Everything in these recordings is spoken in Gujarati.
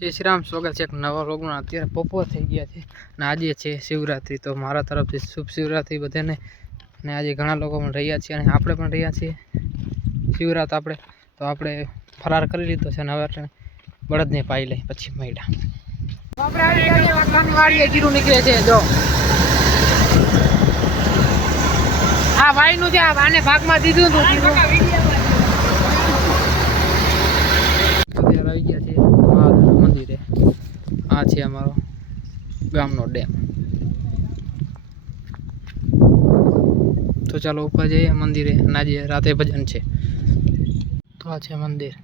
જય શ્રી રામ, સ્વાગત છે એક નવા વ્લોગમાં. અત્યારે બપોર થઈ ગયા છે અને આજે છે શિવરાત્રિ. તો મારા તરફથી શુભ શિવરાત્રિ બધાને. અને આજે ઘણા લોકો પણ રહ્યા છીએ અને આપણે પણ રહ્યા છીએ. શિવરાત આપણે. તો આપણે ફરાર કરી લીધો છે અને બળદને પાઈ લઈ પછી મૈડા. નીકળે છે, જો. આ ભાઈનું છે આને ભાગમાં દીધું હતું જીરું. અત્યારે આવી ગયા છીએ મહાદેવના મંદિરે આ છે અમારો ગામનો ડેમ. તો ચાલો ઉપર જઈએ મંદિરે. અને આજે રાતે ભજન છે. તો આ છે મંદિર.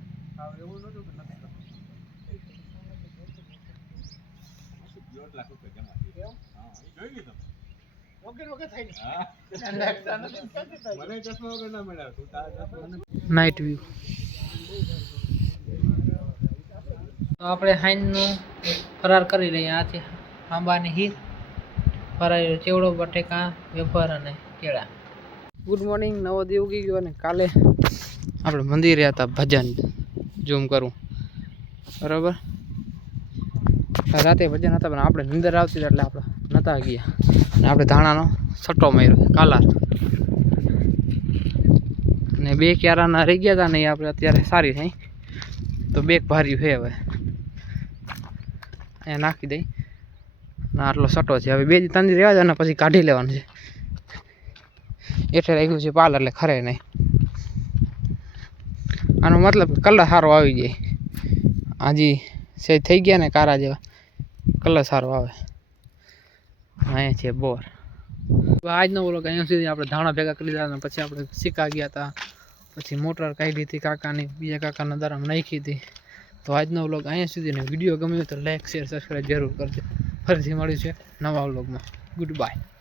નાઇટ વ્યૂ તો આપણે હાઈનનું ફરાર કરી લઈએ. આથી આંબાની હીર ફરાયેલો ચેવડો બટેકા, વેફર અને કેળા. ગુડ મોર્નિંગ નવો દી ઉગી ગયો અને કાલે આપણે મંદિરે હતા ભજન, ઝૂમ કરું. બરાબર? રાતે ભજન હતા, પણ આપણે નિંદર આવતી એટલે આપણે નતા ગયા. અને આપણે ધાણાનો સટ્ટો માર્યો, કાલાર. ને બે ક્યારાના રહી ગયા હતા ને આપણે અત્યારે સારી થઈ. તો બેગ ભાર્યું છે હવે. અહીંયા નાખી દઈ. ના આટલો સટો છે. હવે બે દી ત્રણ રહેવા દે ને પછી કાઢી લેવાનું છે. એટલે રાખ્યું છે પાલ એટલે ખરે નહીં. આનો મતલબ કલર સારો આવી જાય. હાજી સે થઈ ગયા ને કારા જેવા. કલર સારો આવે. અહીંયા છે બોર. આજનો બોલો અહીંયા સુધી આપણે ધાણા ભેગા કરી દીધા પછી આપણે શીખા ગયા હતા. પછી મોટર કાઢી હતી કાકાની. બીજા કાકાના દરામ નાખી હતી. તો આજનો વ્લોગ અહીંયા સુધીનો વીડિયો ગમ્યો તો લાઈક શેર સબસ્ક્રાઈબ જરૂર કરજો. ફરીથી મળ્યું છે નવા વ્લોગમાં. Good bye